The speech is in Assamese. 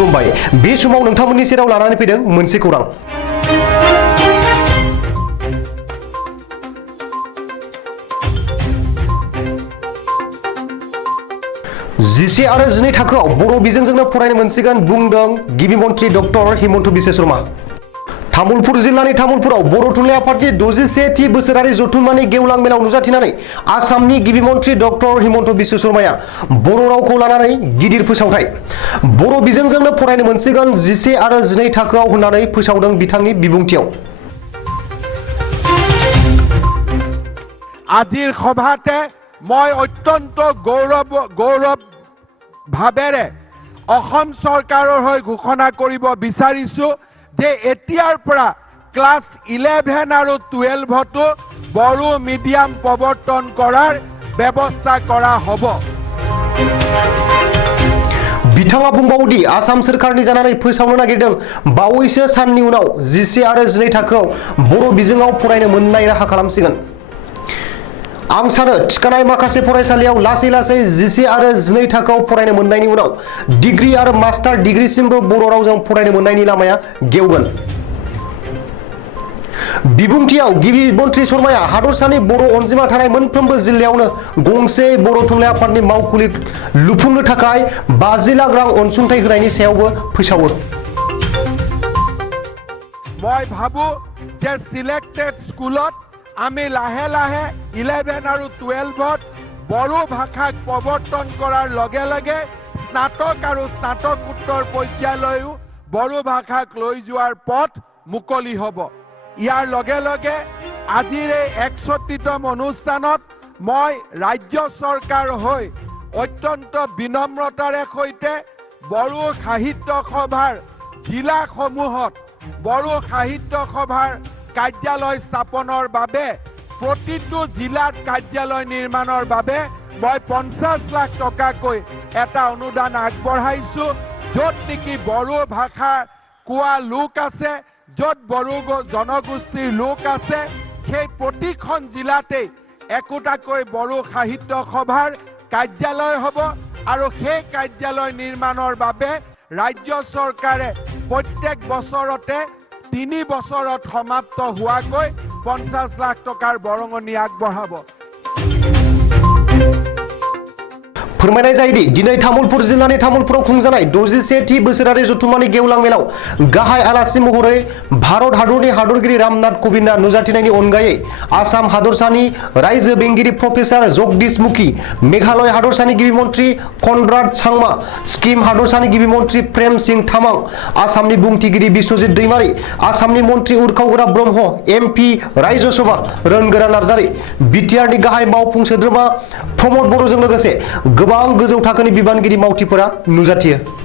खुलुमबाय बे समाव नोंथांमोननि सेराव लानानै फैदों मोनसे खौरां जिसे आरो जिनै थाखोआव बर' बिजोंजोंनो फरायनो मोनसिगोन बुंदों गिबि मन्थ्रि डक्टर हिमन्त बिश्व शर्मा तामुलपुर जिल्लानि तामुलपुराव बर' थुनलाइ आफादनि 61थि बोसोरारि जथुम्मानि गेवलां मेलाव नुजाथिनानै आसामनि गिबि मन्थ्रि डक्टर हिमन्त बिश्व शर्माया बर' रावखौ लानानै गिदिर फोसावथाय बर' बिजोंजोंनो फरायनो मोनसिगोन 11 आरो 12 थाखोआव होननानै फोसावदों बिथांनि बिबुंथियाव आजिर सभाते मैं अत्यंत गौरव भावेरे अखम सरकारों হৈ घोषणा करिब विचारिछु जे एतियार परा क्लास 11 और 12 तो बड़ो मीडियम प्रवर्तन करार व्यवस्था करा हबो बिथाङा बुंबावदि आसाम सरकारनि जानानै फोसावनो नागिरदों बावैसो साननि उनाव 11 आरो 12 थाखोआव बर' बिजोङाव फरायनो मोननाय राहा खालामसिगोन आं सानो थिखानाय माखासे फरायसालियाव लासै 11 आरो 12 थाखोआव फरायनो मोननायनि उनाव डिग्री आरो मास्टार डिग्रीसिमबो बर' रावजों फरायनो मोननायनि लामाया गेवगोन बिबुंथियाव गिबि मन्थ्रि शर्माया हादरसानि बर' अनजिमा थानाय मोनफ्रोमबो जिल्लायावनो गंसे बर' थुनलाइ आफादनि मावखुलि लुफुंनो थाखाय 50 लाख रां अनसुंथाइ होनायनि सायावबो फोसावो मैं भाबो जे सिलेक्टेड स्कुলত आमी लाहे लाहे 11 और 12 बड़ो भाषाक प्रवर्तन करार लगे लगे स्नातक और स्नातकोत्तर पर्यायলৈও बड़ो भाषाक লৈ যোৱাৰ পথ মুকলি হ'ব ইয়াৰ লগে লগে আজিৰ 61তম অনুষ্ঠানত মই ৰাজ্য চৰকাৰ হৈ অত্যন্ত বিনম্ৰতাৰে সৈতে বড়ো সাহিত্য সভাৰ জিলাসমূহত বড়ো সাহিত্য সভাৰ কাৰ্যালয় স্থাপনৰ বাবে প্ৰতিটো জিলাত কাৰ্যালয় নিৰ্মাণৰ বাবে মই 50 লাখ টকাকৈ এটা অনুদান আগবঢ়াইছো য'ত নেকি বড়ো ভাষা কোৱা লোক আছে য'ত বড়ো জনগোষ্ঠীৰ লোক আছে সেই প্ৰতিখন জিলাতে একোটাকৈ বড়ো সাহিত্য সভাৰ কাৰ্যালয় হ'ব আৰু সেই কাৰ্যালয় নিৰ্মাণৰ বাবে ৰাজ্য চৰকাৰে প্ৰত্যেক বছৰতে 3 বছৰত সমাপ্ত হোৱাকৈ 50 লাখ টকাৰ বৰঙণি আগবঢ়াব फोरमायनाय जायोदि दिनै तामुलपुर जिल्लानि तामुलपुराव खुंजानाय 61थि बोसोरारि जथुम्मानि गेवलां मेलाव गाहाय आलासि महरै भारत हादरनि हादरगिरि रामनाथ कविन्दआ नुजाथिनायनि अनगायै आसाम हादरसानि रायजो बेंगिरि प्रफेसर जगदीश मुखी मेघालय हादरसानि गिबि मन्थ्रि कनराड सांमा सिक्किम हादरसानि गिबि मन्थ्रि प्रेम सिंह तामां आसामनि बुंथिगिरि बिश्वजित दैमारी आसामनि मन्थ्रि उरखावगोरा ब्रह्म एमपि राज्यसभा रोनगोरा नार्जारी बिटिआरनि गाहाय मावफुं सोद्रोमा प्रमद बर'जों लोगोसे गोबां गोजौ थाखोनि बिबानगिरि मावथिफोरा नुजाथियो।